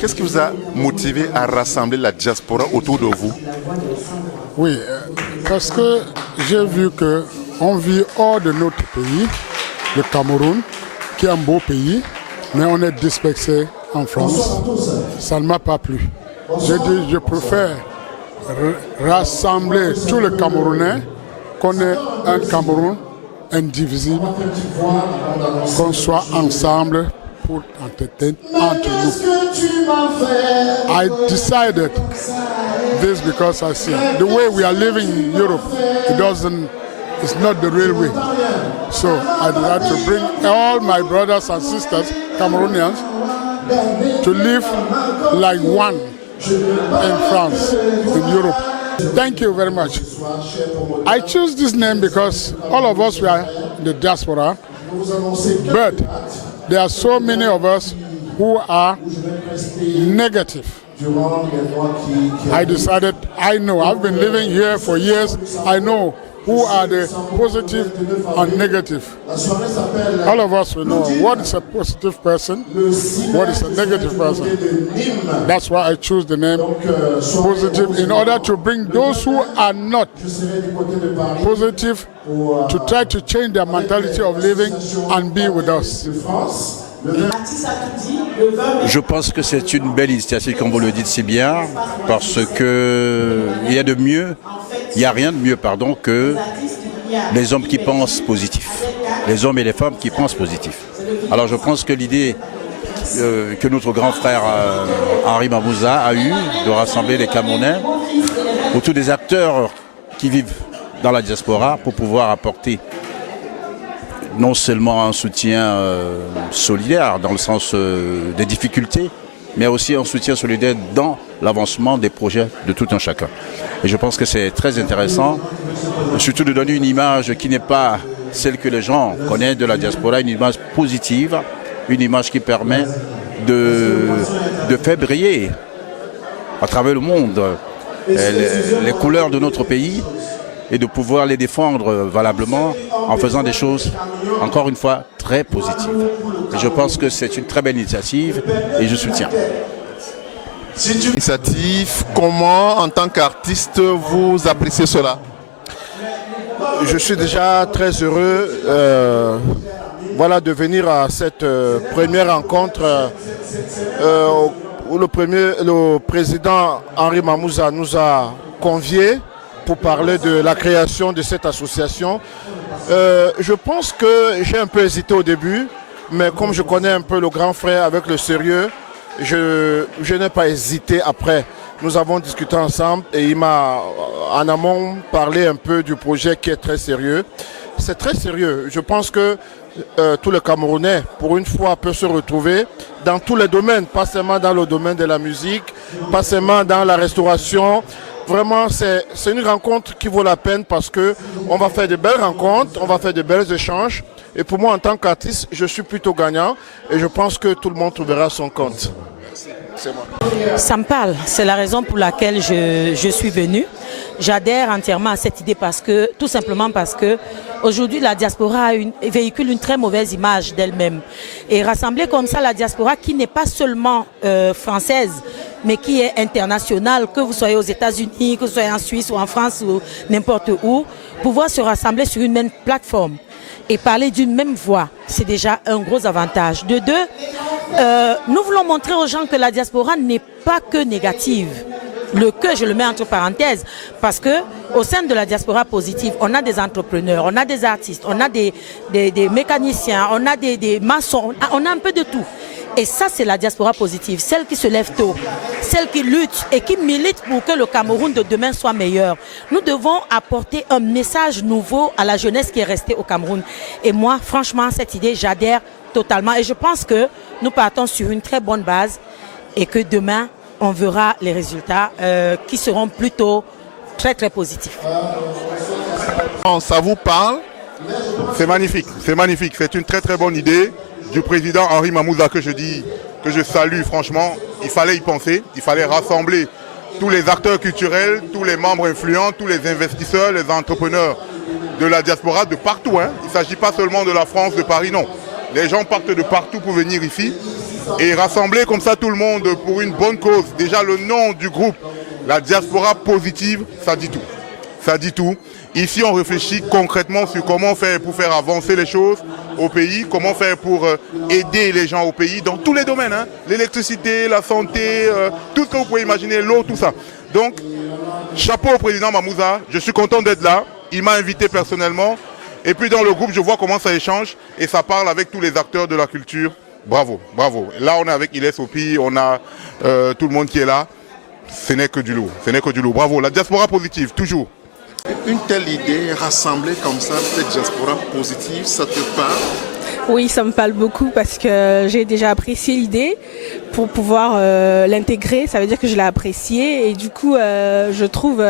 Qu'est-ce qui vous a motivé à rassembler la diaspora autour de vous? Oui, parce que j'ai vu qu'on vit hors de notre pays, le Cameroun, qui est un beau pays, mais on est dispersé en France. Ça ne m'a pas plu. J'ai dit, je préfère rassembler tous les Camerounais, qu'on ait un Cameroun indivisible, qu'on soit ensemble pour entretenir entre nous. I decided this because I see the way we are living in Europe, it's not the real way. So I decided to bring all my brothers and sisters, Cameroonians, to live like one in France, in Europe. Thank you very much. I choose this name because all of us were in the diaspora, but there are so many of us who are negative. I decided, I've been living here for years, I know who are the positive and negative. All of us will know what is a positive person, what is a negative person. That's why I choose the name positive, in order to bring those who are not positive to try to change their mentality of living and be with us. Je pense que c'est une belle initiative, comme vous le dites si bien, parce que il y a rien de mieux, que les hommes qui pensent positif, les hommes et les femmes qui pensent positif. Alors je pense que l'idée que notre grand frère Henri Mamouza a eue de rassembler les Camerounais autour des acteurs qui vivent dans la diaspora pour pouvoir apporter non seulement un soutien solidaire dans le sens des difficultés, mais aussi un soutien solidaire dans l'avancement des projets de tout un chacun. Et je pense que c'est très intéressant, surtout de donner une image qui n'est pas celle que les gens connaissent de la diaspora, une image positive, une image qui permet de faire briller à travers le monde les couleurs de notre pays et de pouvoir les défendre valablement en faisant des choses, encore une fois, très positives. Et je pense que c'est une très belle initiative et je soutiens. Initiative, comment, en tant qu'artiste, vous appréciez cela? Je suis déjà très heureux de venir à cette première rencontre où le président Henri Mamouza nous a conviés pour parler de la création de cette association. Je pense que j'ai un peu hésité au début, mais comme je connais un peu le grand frère avec le sérieux, je n'ai pas hésité après. Nous avons discuté ensemble et il m'a en amont parlé un peu du projet qui est très sérieux. C'est très sérieux. Je pense que tous les Camerounais, pour une fois, peuvent se retrouver dans tous les domaines, pas seulement dans le domaine de la musique, pas seulement dans la restauration. Vraiment, c'est une rencontre qui vaut la peine parce qu'on va faire de belles rencontres, on va faire de belles échanges. Et pour moi, en tant qu'artiste, je suis plutôt gagnant et je pense que tout le monde trouvera son compte. C'est moi. Ça me parle, c'est la raison pour laquelle je suis venue. J'adhère entièrement à cette idée tout simplement parce que aujourd'hui la diaspora véhicule une très mauvaise image d'elle-même. Et rassembler comme ça la diaspora qui n'est pas seulement française, mais qui est internationale, que vous soyez aux États-Unis, que vous soyez en Suisse ou en France ou n'importe où, pouvoir se rassembler sur une même plateforme et parler d'une même voix, c'est déjà un gros avantage. De deux, nous voulons montrer aux gens que la diaspora n'est pas que négative. Le que, je le mets entre parenthèses, parce que au sein de la diaspora positive, on a des entrepreneurs, on a des artistes, on a des mécaniciens, on a des maçons, on a un peu de tout. Et ça, c'est la diaspora positive, celle qui se lève tôt, celle qui lutte et qui milite pour que le Cameroun de demain soit meilleur. Nous devons apporter un message nouveau à la jeunesse qui est restée au Cameroun. Et moi, franchement, cette idée, j'adhère totalement. Et je pense que nous partons sur une très bonne base et que demain, on verra les résultats qui seront plutôt très, très positifs. Ça vous parle? C'est magnifique, c'est magnifique. C'est une très, très bonne idée du président Henri Mamouza que je salue franchement. Il fallait y penser, il fallait rassembler tous les acteurs culturels, tous les membres influents, tous les investisseurs, les entrepreneurs de la diaspora de partout. Il ne s'agit pas seulement de la France, de Paris, non. Les gens partent de partout pour venir ici et rassembler comme ça tout le monde pour une bonne cause. Déjà le nom du groupe, la diaspora positive, ça dit tout. Ça dit tout. Ici, on réfléchit concrètement sur comment faire pour faire avancer les choses au pays, comment faire pour aider les gens au pays dans tous les domaines, hein. L'électricité, la santé, tout ce que vous pouvez imaginer, l'eau, tout ça. Donc, chapeau au président Mamouza, je suis content d'être là. Il m'a invité personnellement. Et puis dans le groupe, je vois comment ça échange et ça parle avec tous les acteurs de la culture. Bravo, bravo. Là, on est avec Iles Opi, on a tout le monde qui est là. Ce n'est que du lourd, ce n'est que du lourd. Bravo, la diaspora positive, toujours. Une telle idée, rassemblée comme ça, cette diaspora positive, ça te parle? Oui, ça me parle beaucoup parce que j'ai déjà apprécié l'idée. Pour pouvoir l'intégrer, ça veut dire que je l'ai appréciée et du coup, je trouve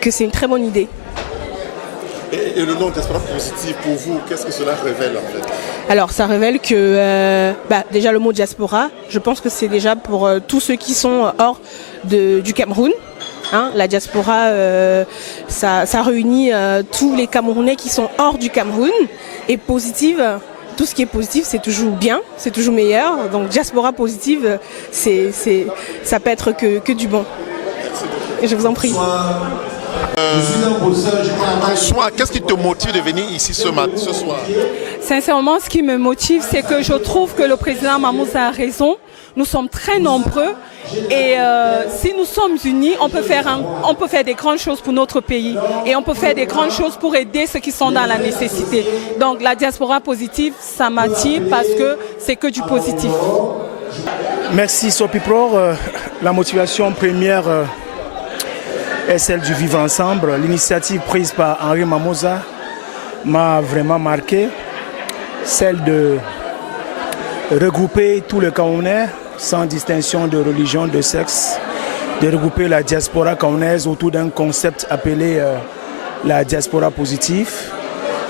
que c'est une très bonne idée. Et le nom diaspora positive, pour vous, qu'est-ce que cela révèle en fait? Alors, ça révèle que déjà le mot diaspora, je pense que c'est déjà pour tous ceux qui sont hors du Cameroun. Hein, la diaspora, ça réunit tous les Camerounais qui sont hors du Cameroun. Et positive, tout ce qui est positif, c'est toujours bien, c'est toujours meilleur. Donc diaspora positive, ça peut être que du bon. Et je vous en prie. En soi, qu'est-ce qui te motive de venir ici ce soir? Sincèrement, ce qui me motive, c'est que je trouve que le président Mamouza a raison. Nous sommes très nombreux et si nous sommes unis, on peut faire des grandes choses pour notre pays et on peut faire des grandes choses pour aider ceux qui sont dans la nécessité. Donc la diaspora positive, ça m'attire parce que c'est que du positif. Merci Sopipror. La motivation première est celle du vivre ensemble. L'initiative prise par Henri Mamouza m'a vraiment marqué. Celle de regrouper tous les Camerounais sans distinction de religion, de sexe, de regrouper la diaspora camerounaise autour d'un concept appelé la diaspora positive,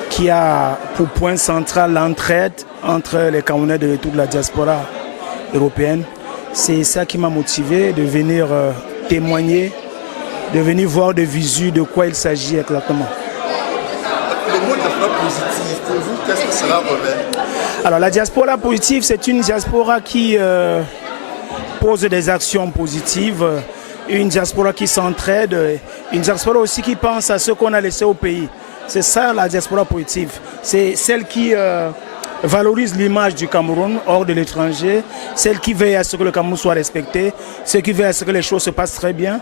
qui a pour point central l'entraide entre les Camerounais de toute la diaspora européenne. C'est ça qui m'a motivé de venir témoigner, de venir voir de visu de quoi il s'agit exactement. Le mot diaspora positive, pour vous, qu'est-ce que cela révèle? Alors la diaspora positive, c'est une diaspora qui pose des actions positives, une diaspora qui s'entraide, une diaspora aussi qui pense à ce qu'on a laissé au pays. C'est ça la diaspora positive. C'est celle qui valorise l'image du Cameroun hors de l'étranger, celle qui veille à ce que le Cameroun soit respecté, celle qui veille à ce que les choses se passent très bien,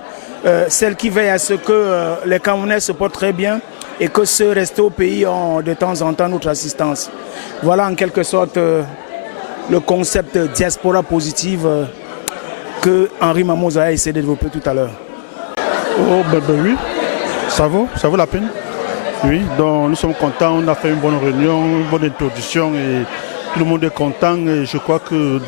celle qui veille à ce que les Camerounais se portent très bien et que ceux restés au pays ont de temps en temps notre assistance. Voilà en quelque sorte le concept diaspora positive que Henri Mamouza a essayé de développer tout à l'heure. Oh oui, ça vaut la peine. Oui, donc nous sommes contents, on a fait une bonne réunion, une bonne introduction et tout le monde est content et je crois que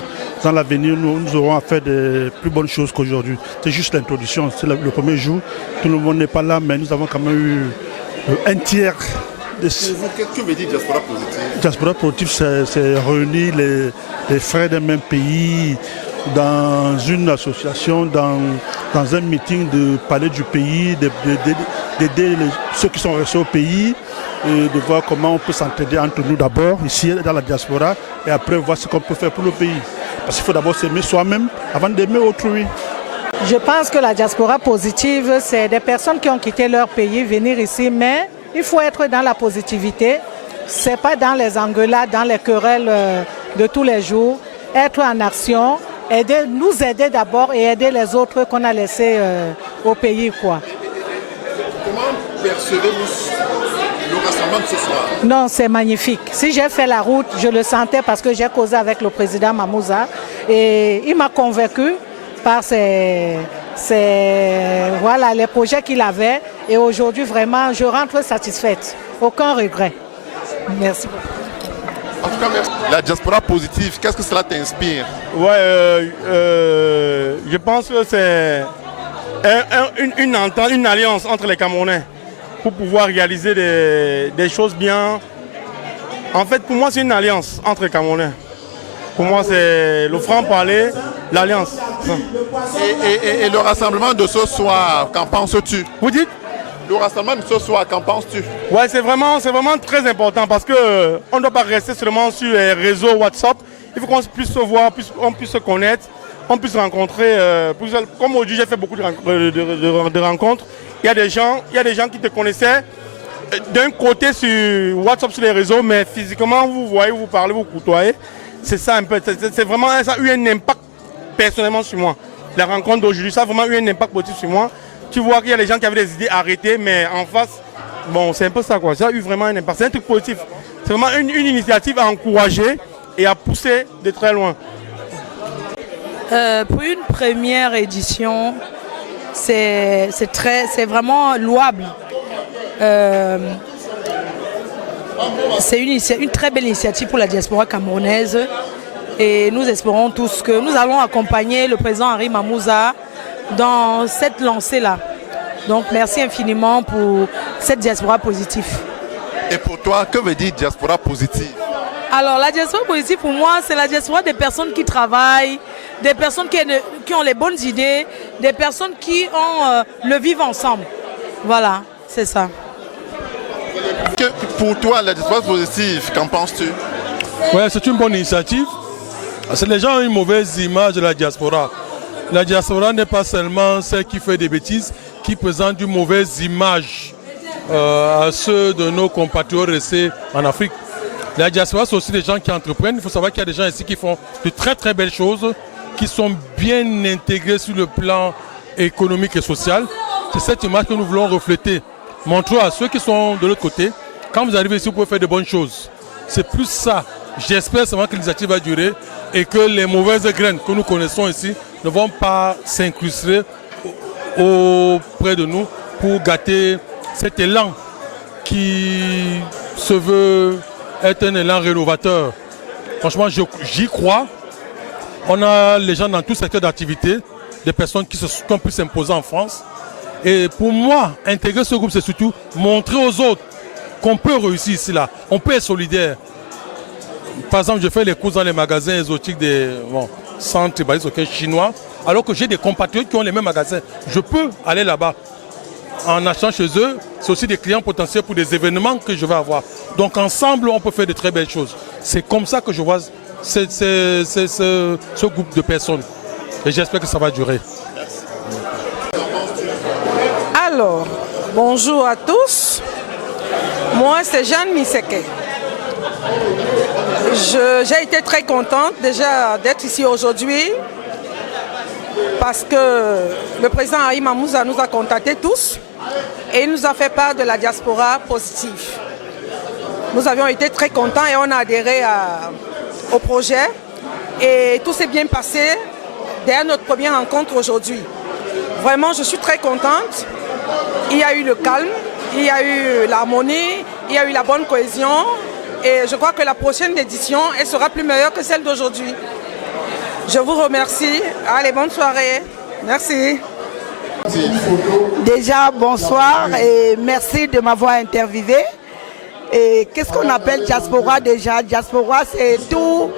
dans l'avenir nous aurons à faire de plus bonnes choses qu'aujourd'hui. C'est juste l'introduction, c'est le premier jour, tout le monde n'est pas là mais nous avons quand même eu un tiers. Qu'est-ce que veut dire diaspora positive? Diaspora positive, c'est réunir les frères d'un même pays dans une association, dans un meeting, de parler du pays, d'aider ceux qui sont restés au pays et de voir comment on peut s'entraider entre nous d'abord, ici dans la diaspora, et après voir ce qu'on peut faire pour le pays. Parce qu'il faut d'abord s'aimer soi-même avant d'aimer autrui. Je pense que la diaspora positive, c'est des personnes qui ont quitté leur pays, venir ici, mais il faut être dans la positivité. Ce n'est pas dans les engueulades, dans les querelles de tous les jours. Être en action, nous aider d'abord et aider les autres qu'on a laissés au pays, quoi. Comment percevez-vous le rassemblement de ce soir? Non, c'est magnifique. Si j'ai fait la route, je le sentais parce que j'ai causé avec le président Mamouza et il m'a convaincu par voilà, les projets qu'il avait. Et aujourd'hui, vraiment, je rentre satisfaite. Aucun regret. Merci beaucoup. En tout cas, merci. La diaspora positive, qu'est-ce que cela t'inspire? Je pense que c'est une entente, une alliance entre les Camerounais pour pouvoir réaliser des choses bien. En fait, pour moi, c'est une alliance entre les Camerounais. Pour moi, c'est le franc-parler, l'alliance. Et le rassemblement de ce soir, qu'en penses-tu? Vous dites? Le rassemblement de ce soir, qu'en penses-tu? Ouais, c'est vraiment très important parce qu'on ne doit pas rester seulement sur les réseaux WhatsApp. Il faut qu'on puisse se voir, on puisse se connaître, on puisse se rencontrer. Comme aujourd'hui, j'ai fait beaucoup de rencontres. Il y a des gens qui te connaissaient d'un côté sur WhatsApp, sur les réseaux, mais physiquement, vous voyez, vous parlez, vous côtoyez. C'est ça un peu. C'est vraiment, ça a eu un impact personnellement sur moi. La rencontre d'aujourd'hui, ça a vraiment eu un impact positif sur moi. Tu vois qu'il y a des gens qui avaient des idées arrêtées, mais en face, bon, c'est un peu ça quoi. Ça a eu vraiment un impact. C'est un truc positif. C'est vraiment une initiative à encourager et à pousser de très loin. Pour une première édition, c'est vraiment louable. C'est une très belle initiative pour la diaspora camerounaise et nous espérons tous que nous allons accompagner le président Henri Mamouza dans cette lancée-là. Donc merci infiniment pour cette diaspora positive. Et pour toi, que veut dire diaspora positive? Alors la diaspora positive pour moi, c'est la diaspora des personnes qui travaillent, des personnes qui ont les bonnes idées, des personnes qui ont le vivre ensemble. Voilà, c'est ça. Pour toi, la diaspora positive, qu'en penses-tu? Oui, c'est une bonne initiative. Les gens ont une mauvaise image de la diaspora. La diaspora n'est pas seulement celle qui fait des bêtises, qui présente une mauvaise image à ceux de nos compatriotes restés en Afrique. La diaspora, c'est aussi des gens qui entreprennent. Il faut savoir qu'il y a des gens ici qui font de très très belles choses, qui sont bien intégrés sur le plan économique et social. C'est cette image que nous voulons refléter. Montrer à ceux qui sont de l'autre côté, quand vous arrivez ici, vous pouvez faire de bonnes choses. C'est plus ça. J'espère seulement que l'initiative va durer et que les mauvaises graines que nous connaissons ici ne vont pas s'incruster auprès de nous pour gâter cet élan qui se veut être un élan rénovateur. Franchement, j'y crois. On a les gens dans tout secteur d'activité, des personnes qui ont pu s'imposer en France. Et pour moi, intégrer ce groupe, c'est surtout montrer aux autres qu'on peut réussir ici, là. On peut être solidaire. Par exemple, je fais les courses dans les magasins exotiques des centres basés chinois, alors que j'ai des compatriotes qui ont les mêmes magasins. Je peux aller là-bas en achetant chez eux. C'est aussi des clients potentiels pour des événements que je vais avoir. Donc ensemble, on peut faire de très belles choses. C'est comme ça que je vois ce groupe de personnes. Et j'espère que ça va durer. Alors, bonjour à tous. Moi, c'est Jeanne Miseke. J'ai été très contente déjà d'être ici aujourd'hui parce que le président Henri Mamouza nous a contactés tous et il nous a fait part de la diaspora positive. Nous avions été très contents et on a adhéré au projet et tout s'est bien passé dès notre première rencontre aujourd'hui. Vraiment, je suis très contente. Il y a eu le calme, il y a eu l'harmonie, il y a eu la bonne cohésion. Et je crois que la prochaine édition, elle sera plus meilleure que celle d'aujourd'hui. Je vous remercie. Allez, bonne soirée. Merci. Déjà, bonsoir et merci de m'avoir interviewé. Et qu'est-ce qu'on appelle diaspora déjà? Diaspora, c'est tout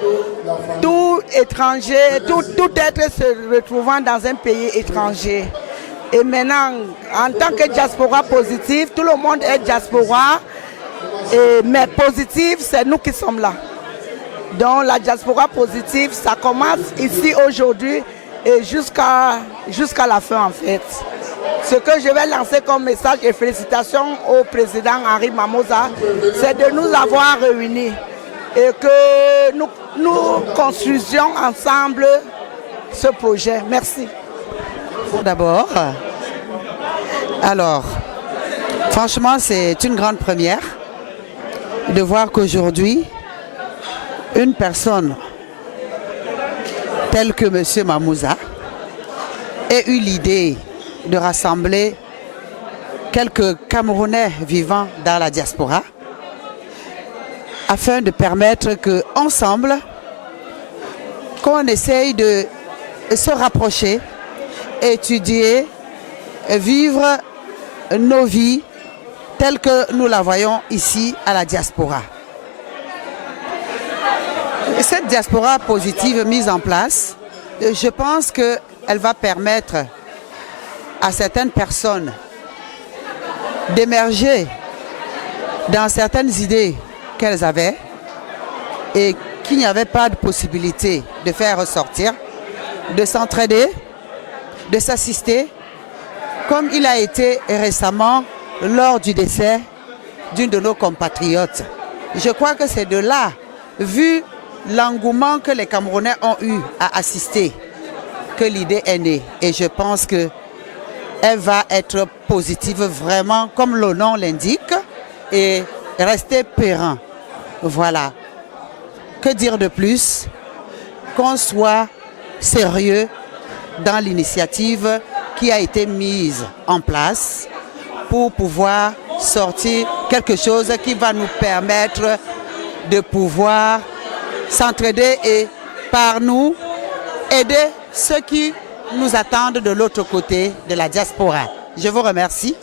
étranger, tout être se retrouvant dans un pays étranger. Et maintenant, en tant que diaspora positive, tout le monde est diaspora. Mais positive, c'est nous qui sommes là. Donc la diaspora positive, ça commence ici aujourd'hui et jusqu'à la fin en fait. Ce que je vais lancer comme message et félicitations au président Henri Mamouza, c'est de nous avoir réunis et que nous construisions ensemble ce projet. Merci. D'abord, alors, franchement, c'est une grande première de voir qu'aujourd'hui, une personne telle que M. Mamouza ait eu l'idée de rassembler quelques Camerounais vivant dans la diaspora afin de permettre qu'ensemble, qu'on essaye de se rapprocher, étudier, vivre nos vies telle que nous la voyons ici à la diaspora. Cette diaspora positive mise en place, je pense qu'elle va permettre à certaines personnes d'émerger dans certaines idées qu'elles avaient et qu'il n'y avait pas de possibilité de faire ressortir, de s'entraider, de s'assister, comme il a été récemment lors du décès d'une de nos compatriotes. Je crois que c'est de là, vu l'engouement que les Camerounais ont eu à assister, que l'idée est née. Et je pense qu'elle va être positive vraiment, comme le nom l'indique, et rester pérenne. Voilà. Que dire de plus? Qu'on soit sérieux dans l'initiative qui a été mise en place pour pouvoir sortir quelque chose qui va nous permettre de pouvoir s'entraider et par nous aider ceux qui nous attendent de l'autre côté de la diaspora. Je vous remercie.